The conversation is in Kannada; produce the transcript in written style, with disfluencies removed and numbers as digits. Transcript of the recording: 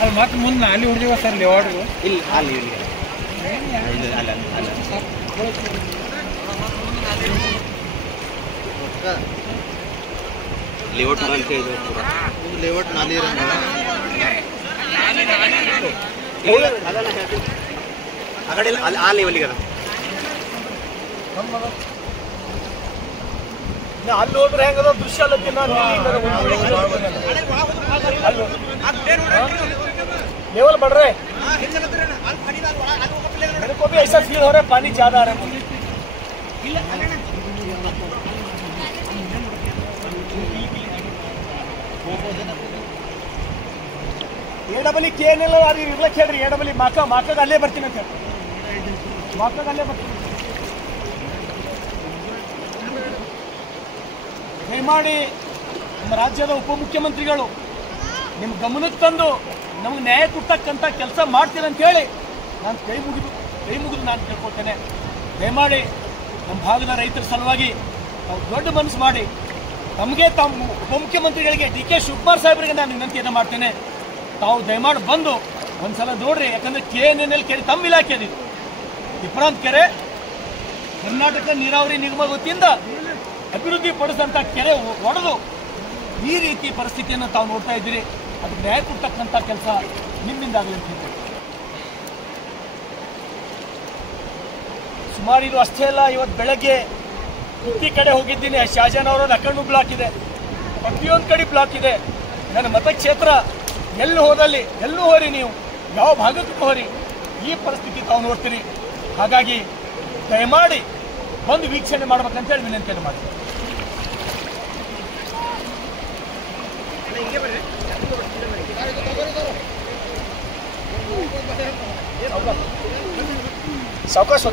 ಅಲ್ಲಿ ಮತ್ತೆ ಮುಂದೆ ಅಲ್ಲಿ ಹುಡುಗಿವ ಸರ್ ಲೇವಾಡ್ಗು ಇಲ್ಲಿ ಅಲ್ಲಿ ಇಲ್ಲಿ ಅಲ್ಲ ಅಲ್ಲ लेवट लेवट नाली आ लेवल ಅಲ್ಲಿ ಹೋದ್ರೆ ಹೆಂಗದ ದೃಶ್ಯ लेवल बढ़ रहे मेरे को भी ऐसा फील हो रहा है पानी ज्यादा आ रहा है ಎಡಬಲಿ ಕೇನೆಲ್ಲ ಅದು ಇರ್ಲಕ್ಕೆ ಹೇಳ್ರಿ ಎಡಬಲಿ ಮಾಕಾಗ ಅಲ್ಲೇ ಬರ್ತೀನಿ ಅಂತ ಹೇಳಿ ಮಾಕಾಗ ಅಲ್ಲೇ ಬರ್ತೀನಿ ದಯಮಾಡಿ ನಮ್ಮ ರಾಜ್ಯದ ಉಪಮುಖ್ಯಮಂತ್ರಿಗಳು ನಿಮ್ಮ ಗಮನಕ್ಕೆ ತಂದು ನಮಗೆ ನ್ಯಾಯ ಕೊಟ್ಟಕ್ಕಂಥ ಕೆಲಸ ಮಾಡ್ತೀರಂತ ಹೇಳಿ ನಾನು ಕೈ ಮುಗಿದು ನಾನು ಕೇಳ್ಕೊಳ್ತೇನೆ. ದಯಮಾಡಿ ನಮ್ಮ ಭಾಗದ ರೈತರ ಸಲುವಾಗಿ ನಾವು ದೊಡ್ಡ ಮನಸ್ಸು ಮಾಡಿ ತಮಗೆ ತಮ್ಮ ಉಪಮುಖ್ಯಮಂತ್ರಿಗಳಿಗೆ ಡಿ.ಕೆ. ಶಿವಕುಮಾರ್ ಸಾಹೇಬರಿಗೆ ನಾನು ವಿನಂತಿಯನ್ನು ಮಾಡ್ತೇನೆ. ತಾವು ದಯಮಾಡಿ ಬಂದು ಒಂದ್ಸಲ ನೋಡ್ರಿ, ಯಾಕಂದ್ರೆ KNL ಕೆರೆ ತಮ್ಮ ಇಲಾಖೆ ಅದು. ವಿಪ್ರಾಂತ್ ಕೆರೆ ಕರ್ನಾಟಕ ನೀರಾವರಿ ನಿಗಮ ವತಿಯಿಂದ ಅಭಿವೃದ್ಧಿ ಪಡಿಸಿದಂಥ ಕೆರೆ ಒಡೆದು ಈ ರೀತಿ ಪರಿಸ್ಥಿತಿಯನ್ನು ತಾವು ನೋಡ್ತಾ ಇದ್ದೀರಿ. ಅದಕ್ಕೆ ನ್ಯಾಯ ಕೊಡ್ತಕ್ಕಂಥ ಕೆಲಸ ನಿಮ್ಮಿಂದಾಗಲಿ ಅಂತ ಹೇಳ್ತಾರೆ. ಸುಮಾರು ಇದು ಅಷ್ಟೇ ಅಲ್ಲ, ಇವತ್ತು ಬೆಳಗ್ಗೆ ಈ ಕಡೆ ಹೋಗಿದ್ದೀನಿ, ಶಾಜಾನ್ ಅವರ ಅಕಣ್ಣು ಬ್ಲಾಕ್ ಇದೆ, ಪ್ರತಿಯೊಂದು ಕಡೆ ಬ್ಲಾಕ್ ಇದೆ. ನನ್ನ ಮತಕ್ಷೇತ್ರ ಎಲ್ಲಿ ಹೋದಲ್ಲಿ ಎಲ್ಲೂ ಹೋರಿ, ನೀವು ಯಾವ ಭಾಗಕ್ಕೂ ಹೋರಿ, ಈ ಪರಿಸ್ಥಿತಿ ತಾವು ನೋಡ್ತೀರಿ. ಹಾಗಾಗಿ ದಯಮಾಡಿ ಬಂದು ವೀಕ್ಷಣೆ ಮಾಡ್ಬೇಕಂತೇಳಿ ವಿನಂತಿಯನ್ನು ಮಾಡ್ತೀನಿ. ಸಾವಕಾಶ